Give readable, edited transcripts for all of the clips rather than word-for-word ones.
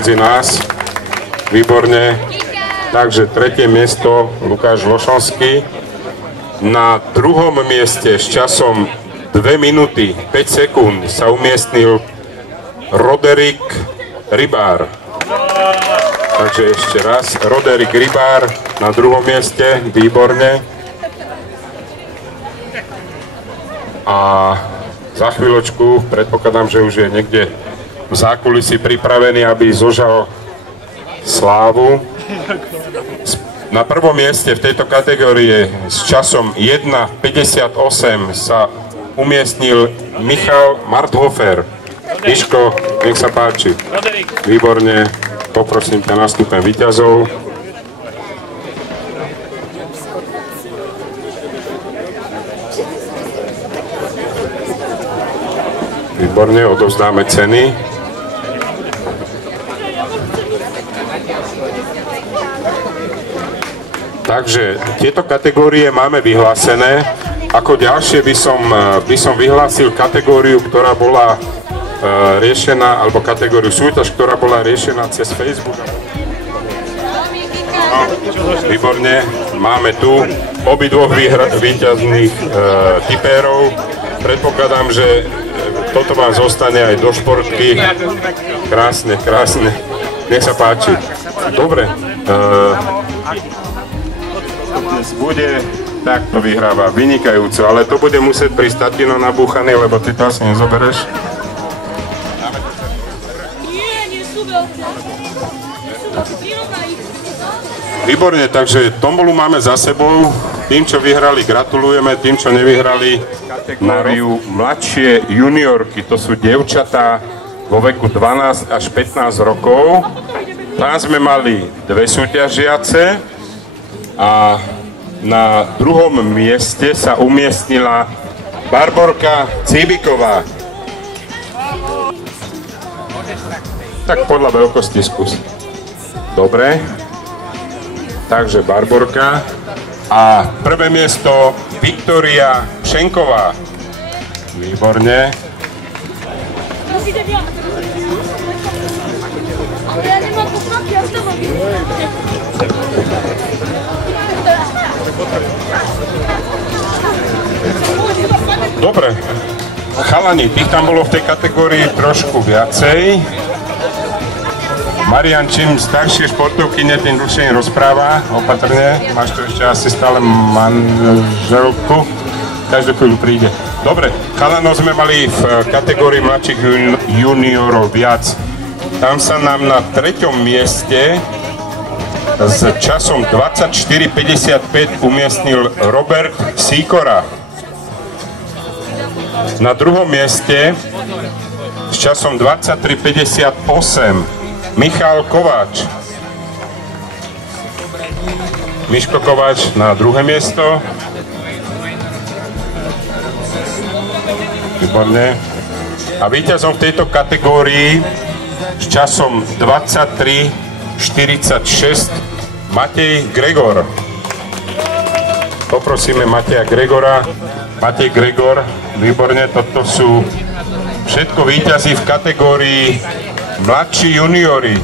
medzi nás. Výborne. Takže tretie miesto Lukáš Lošonský. Na druhom mieste s časom 2 minúty 5 sekúnd sa umiestnil Roderick Rybár. Takže ešte raz, Roderick Rybár na druhom mieste, výborne. A za chvíľočku, predpokladám, že už je niekde v zákulisí pripravený, aby zožal slávu. Na prvom mieste v tejto kategórii s časom 1:58 sa umiestnil Michal Marthofer. Miško, nech sa páči. Výborne, poprosím ťa na stupeň víťazov. Výborne, odovzdáme ceny. Takže tieto kategórie máme vyhlásené. Ako ďalšie by som vyhlásil kategóriu, ktorá bola riešená, alebo kategóriu súťaž, ktorá bola riešená cez Facebook. Výborne, máme tu obidvoch víťazných tipérov. Predpokladám, že toto vám zostane aj do športky. Krásne, krásne. Nech sa páči. Dobre. Bude, tak to vyhráva vynikajúco, ale to bude musieť prísť tatino nabúchaný, lebo ty to asi nezobereš. Výborne, takže tombolu máme za sebou. Tým, čo vyhrali, gratulujeme. Tým, čo nevyhrali, kategóriu mladšie juniorky. To sú dievčatá vo veku 12 až 15 rokov. Tam sme mali 2 súťažiace a na druhom mieste sa umiestnila Barborka Cíbiková. Tak podľa veľkosti skús. Dobre. Takže Barborka. A prvé miesto Viktória Šenková. Výborne. Dobre. Chalani, tých tam bolo v tej kategórii trošku viacej. Marian, čím staršie športovkyne, tým dlhšie rozpráva, opatrne. Máš tu ešte asi stále manželku, každú chvíľu príde. Dobre, chalanov sme mali v kategórii mladších juniorov viac. Tam sa nám na treťom mieste s časom 24:55 umiestnil Robert Sikora. Na druhom mieste s časom 23:58 Michal Kováč. Miško Kováč na druhé miesto. Výborne. A víťazom v tejto kategórii s časom 23:46 Matej Gregor. Poprosíme Mateja Gregora. Matej Gregor, výborne, toto sú všetko víťazi v kategórii mladší juniori,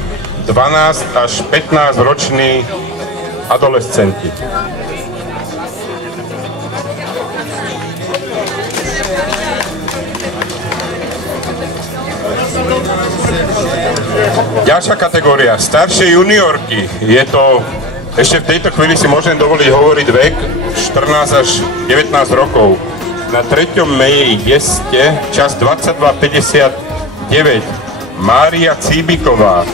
12 až 15 roční adolescenti. Ďalšia kategória, staršie juniorky. Je to, ešte v tejto chvíli si môžem dovoliť hovoriť vek, 14 až 19 rokov. Na treťom mieste čas 22:59. Mária Cíbiková.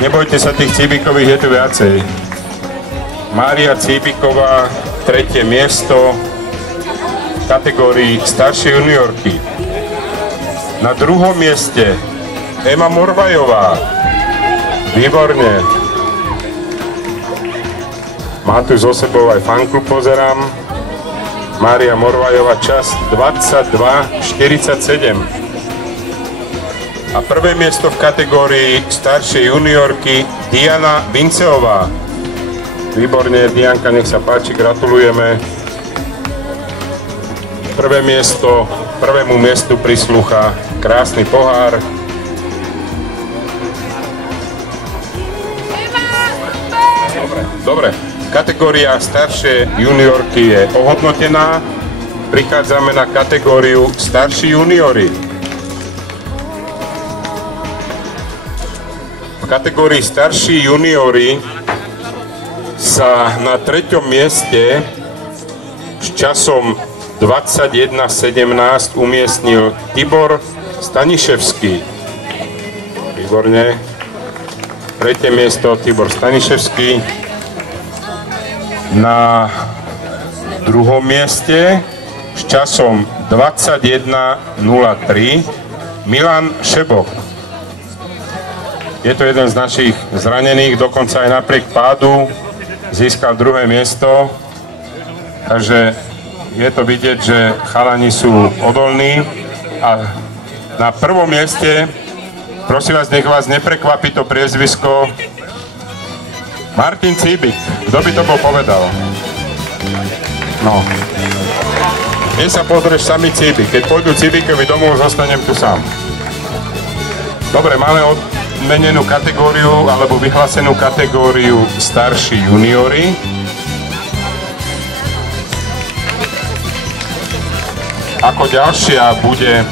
Nebojte sa, tých Cíbikových je tu viacej. Mária Cíbiková, tretie miesto v kategórii staršie juniorky. Na druhom mieste Ema Morvajová. Výborne. Má tu so sebou aj fanklub, pozerám. Mária Morvajová, čas 22:47. A prvé miesto v kategórii staršej juniorky Diana Vinceová. Výborne, Dianka, nech sa páči, gratulujeme. Prvé miesto, prvému miestu prislúcha krásny pohár Dobre. Kategória staršie juniorky je ohodnotená. Prichádzame na kategóriu starší juniori. V kategórii starší juniori sa na 3. mieste s časom 21:17 umiestnil Tibor Staniševský. Výborne. 3. miesto Tibor Staniševský. Na 2. mieste s časom 21:03 Milan Šebok. Je to jeden z našich zranených, dokonca aj napriek pádu získal 2. miesto. Takže je to vidieť, že chalani sú odolní. A na 1. mieste, prosím vás, nech vás neprekvapí to priezvisko, Martin Cíbik. Kto by to bol povedal? No. Keď sa pozrieš sami Cíbik. Keď pôjdu Cíbikovi domov, zostanem tu sám. Dobre, máme odmenenú kategóriu, alebo vyhlásenú kategóriu starší juniori. Ako ďalšia bude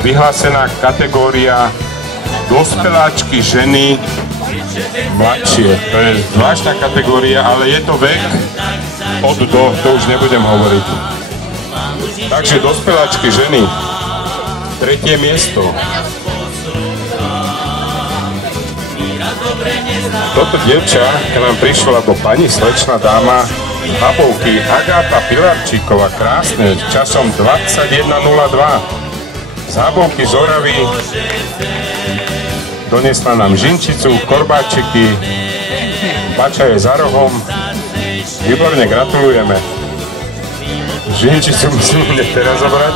vyhlásená kategória dospeláčky ženy mladšie. To je zvláštna kategória, ale je to vek od do, to už nebudem hovoriť. Takže dospeláčky ženy, 3. miesto. Toto dievča, keď nám prišla, alebo pani slečná dáma Habovky, Agáta Pilarčíková, krásne, časom 21:02. Z Habovky z Oravy doniesla nám žinčicu, korbáčiky, bača je za rohom. Výborne, gratulujeme. Žinčicu musíme teraz zobrať.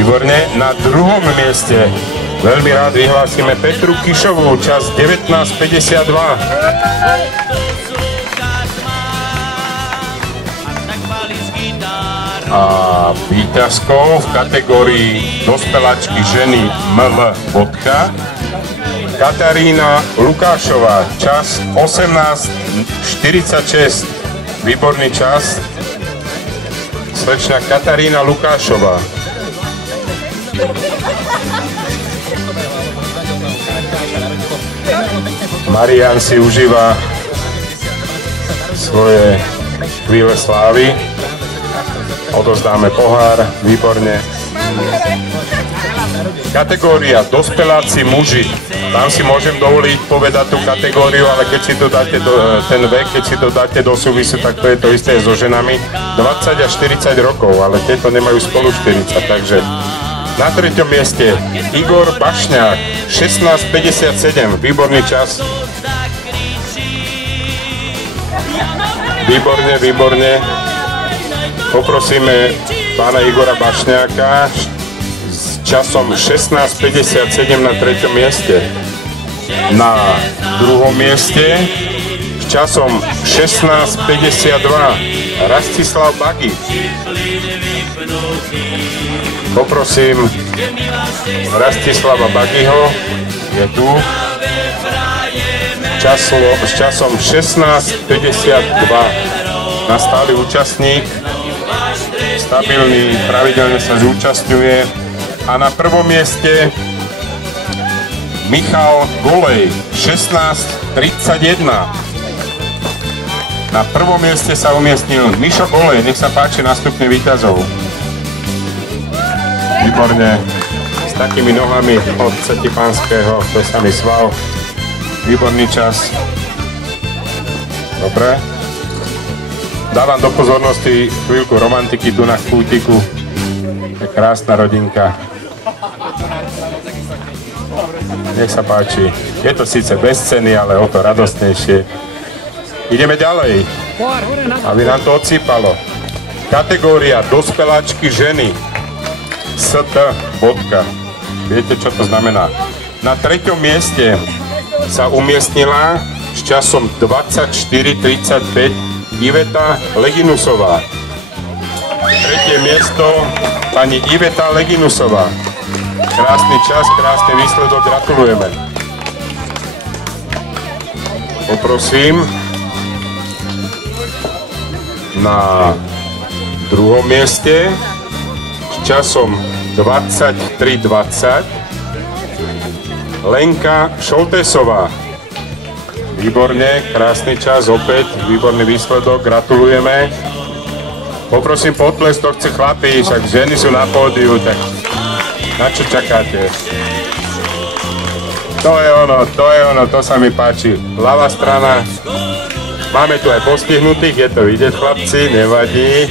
Výborne, na 2. mieste veľmi rád vyhlásime Petru Kišovú, čas 19:52. A víťazkou v kategórii dospeláčky ženy ML bodka Katarína Lukášová, čas 18:46. Výborný čas. Slečna Katarína Lukášová. Marian si užíva svoje chvíle slávy. Odozdáme pohár, výborne. Kategória dospeláci muži. Tam si môžem dovoliť povedať tú kategóriu, ale keď si to dáte ten vek, keď si to dáte do súvisu, tak to je to isté so ženami. 20 až 40 rokov, ale tieto nemajú spolu 40, takže na 3. mieste Igor Bašňák, 16:57, výborný čas. Výborne, výborne. Poprosíme pána Igora Bašňáka s časom 16:57 na 3. mieste. Na 2. mieste s časom 16:52 Rastislav Bagič. Poprosím Rastislava Bagiho, je tu, s časom 16:52. Nastály účastník, stabilný, pravidelne sa zúčastňuje. A na 1. mieste Michal Golej, 16:31. Na 1. mieste sa umiestnil Mišo Golej, nech sa páči, nastupne víťazov. Výborne, s takými nohami od Cetipánskeho, to sa mi sval. Výborný čas. Dobre. Dávam do pozornosti chvíľku romantiky tu na kútiku. Je krásna rodinka. Nech sa páči. Je to síce bez ceny, ale o to radostnejšie. Ideme ďalej, aby nám to odsýpalo. Kategória dospeláčky ženy. ST bodka. Viete, čo to znamená? Na 3. mieste sa umiestnila s časom 24:35 Iveta Leginusová. 3. miesto pani Iveta Leginusová. Krásny čas, krásny výsledok, gratulujeme. Poprosím Na druhom mieste s časom 23:20 Lenka Šoltesová. Výborne, krásny čas, opäť výborný výsledok, gratulujeme. Poprosím potles, to chce chlapi, však ženy sú na pódiu, tak na čo čakáte? To je ono, to sa mi páči. Ľavá strana, máme tu aj postihnutých, je to vidieť chlapci, nevadí.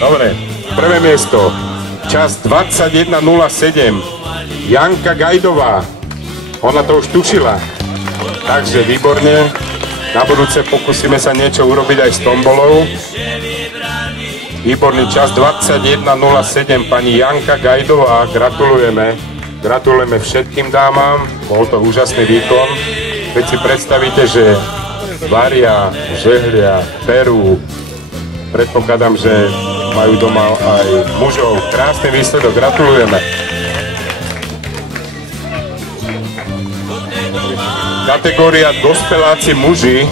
Dobre, prvé miesto, čas 21:07, Janka Gajdová, ona to už tušila, takže výborne, na budúce pokúsime sa niečo urobiť aj s tombolou. Výborný čas 21:07, pani Janka Gajdová, gratulujeme všetkým dámam, bol to úžasný výkon. Keď si predstavíte, že varia, žehlia, perú, predpokladám, že majú doma aj mužov, krásny výsledok, gratulujeme. Kategória dospeláci muži,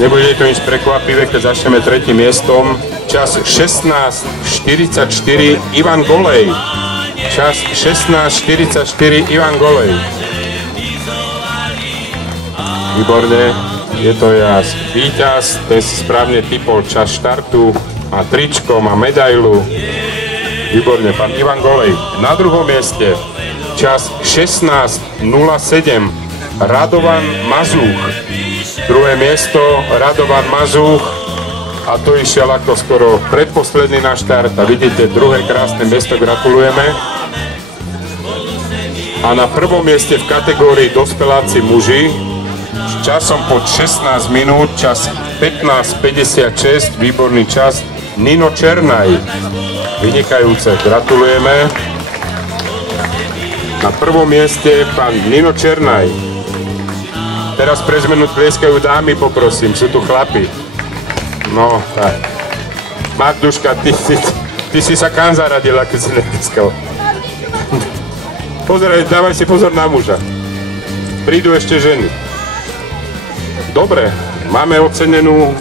nebude to nič prekvapivé, keď začneme tretím miestom. Čas 16:44 Ivan Golej. Čas 16:44 Ivan Golej. Výborne, je to jas víťaz, ten si správne typol čas štartu, má tričko, má medailu. Výborne, pán Ivan Golej. Na druhom mieste čas 16:07 Radovan Mazúch. Druhé miesto Radovan Mazúch a to išiel ako skoro predposledný na štart a vidíte druhé krásne miesto, gratulujeme. A na prvom mieste v kategórii dospeláci muži s časom pod 16 minút, čas 15:56, výborný čas, Nino Černaj. Vynikajúce, gratulujeme. Na prvom mieste pán Nino Černaj. Teraz pre zmenu tlieskajú dámy, poprosím, sú tu chlapi. No, tak. Magduška, ty si sa kam zaradila, keď si netiskal. Pozeraj, dávaj si pozor na muža. Prídu ešte ženy. Dobre, máme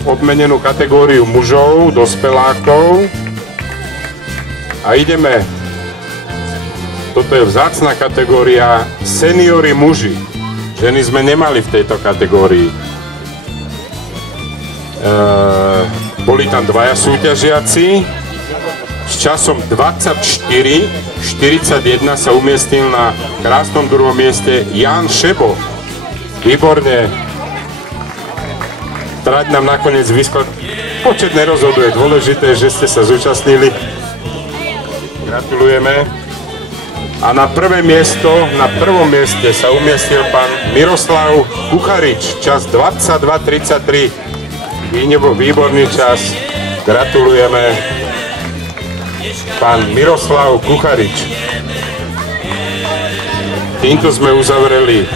obmenenú kategóriu mužov, dospelákov. A ideme, toto je vzácna kategória seniori muži. Ženy sme nemali v tejto kategórii. Boli tam dvaja súťažiaci. S časom 24:41 sa umiestnil na krásnom druhom mieste Jan Šebo. Výborne. Trať nám nakoniec vyskl... Počet nerozhoduje, dôležité, že ste sa zúčastnili. Gratulujeme. A na prvom mieste sa umiestnil pán Miroslav Kucharič, čas 22:33. Výborný čas, gratulujeme. Pán Miroslav Kucharič. Týmto sme uzavreli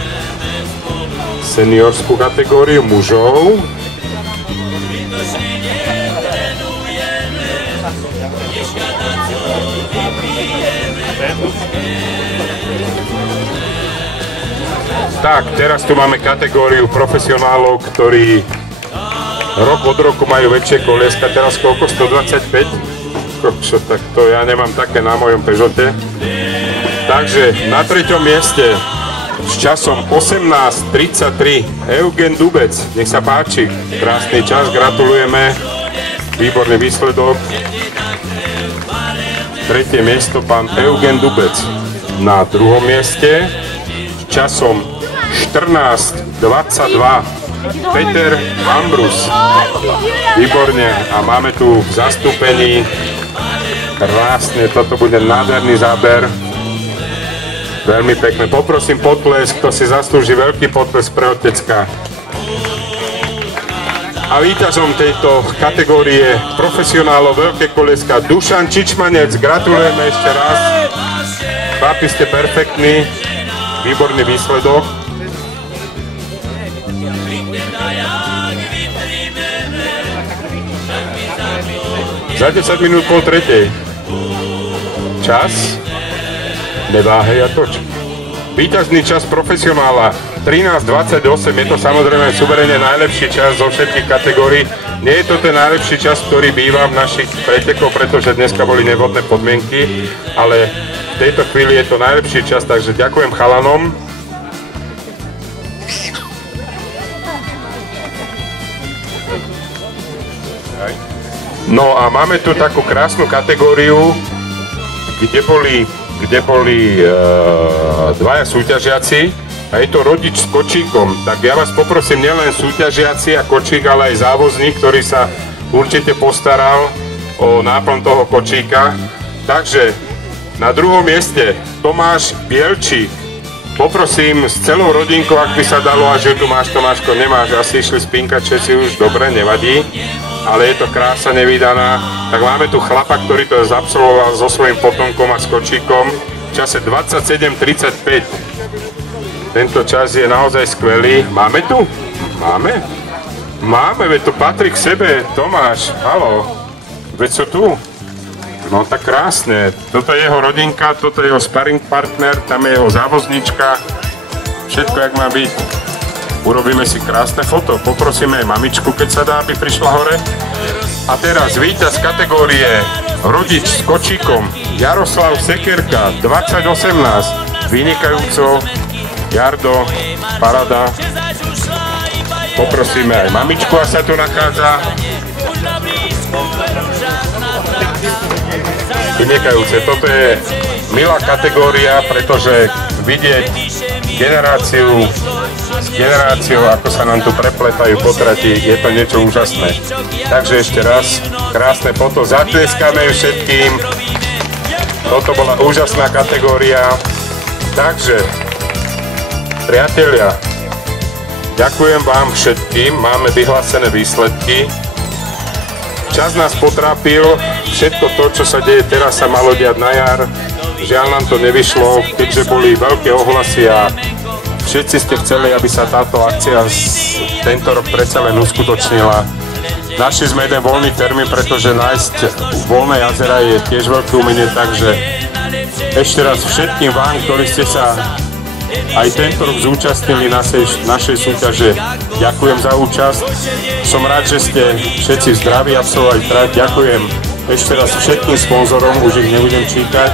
seniorskú kategóriu mužov. Tak, teraz tu máme kategóriu profesionálov, ktorí rok od roku majú väčšie kolieska. Teraz koľko? 125? Tak to ja nemám také na mojom Peugeote. Takže na treťom mieste s časom 18:33 Eugen Dubec. Nech sa páči, krásny čas, gratulujeme. Výborný výsledok. Tretie miesto pán Eugen Dubec. Na druhom mieste s časom 14:22 Peter Ambrus. Výborne, a máme tu v zastúpení krásne, toto bude nádherný záber. Veľmi pekné. Poprosím potlesk, kto si zaslúži veľký potlesk pre otecka. A víťazom tejto kategórie profesionálov veľké koleska Dušan Čičmanec. Gratulujeme ešte raz. Chlapi, ste perfektní. Výborný výsledok. Za 10 minút pol tretej. Čas. Neváhej a toč. Víťazný čas profesionála 13:28, je to samozrejme suverene najlepší čas zo všetkých kategórií. Nie je to ten najlepší čas, ktorý býva v našich pretekoch, pretože dneska boli nevhodné podmienky, ale v tejto chvíli je to najlepší čas, takže ďakujem chalanom. No a máme tu takú krásnu kategóriu, kde boli dvaja súťažiaci a je to rodič s kočíkom. Tak ja vás poprosím, nielen súťažiaci a kočík, ale aj závozník, ktorý sa určite postaral o náplň toho kočíka. Takže na druhom mieste Tomáš Bielčík. Poprosím s celou rodinkou, ak by sa dalo, a že tu máš, Tomáško, nemáš, asi išli spinkať všetci už, dobre, nevadí, ale je to krása nevydaná. Tak máme tu chlapa, ktorý to zabsolvoval so svojím potomkom a s kočíkom v čase 27:35. Tento čas je naozaj skvelý. Máme tu? Máme? Máme, veď to patrí k sebe. Tomáš, haló, veď sú tu. No tak krásne, toto je jeho rodinka, toto je jeho sparring partner, tam je jeho závoznička, všetko jak má byť. Urobíme si krásne foto, poprosíme aj mamičku, keď sa dá, aby prišla hore. A teraz víťaz kategórie rodič s kočíkom Jaroslav Sekerka 2018, vynikajúco, Jardo, paráda. Poprosíme aj mamičku, a sa tu nachádza. Vynikajúce, toto je milá kategória, pretože vidieť generáciu s generáciou, ako sa nám tu prepletajú potrati, je to niečo úžasné. Takže ešte raz, krásne foto, zatleskáme všetkým. Toto bola úžasná kategória. Takže, priatelia, ďakujem vám všetkým, máme vyhlásené výsledky. Čas nás potrápil, všetko to, čo sa deje teraz, sa malo diať na jar. Žiaľ nám to nevyšlo, keďže boli veľké ohlasy a všetci ste chceli, aby sa táto akcia tento rok predsa len uskutočnila. Našli sme jeden voľný termín, pretože nájsť voľné jazera je tiež veľké umenie, takže ešte raz všetkým vám, ktorí ste sa aj tento rok zúčastnili našej súťaže, ďakujem za účasť. Som rád, že ste všetci zdraví absolvovali trať. Ďakujem ešte raz všetkým sponzorom, už ich nebudem čítať.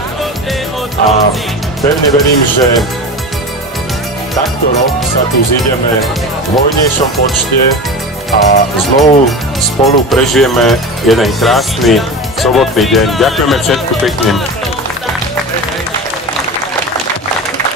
A pevne verím, že takto rok sa tu zídeme v hojnejšom počte a znovu spolu prežijeme jeden krásny sobotný deň. Ďakujeme všetku pekne.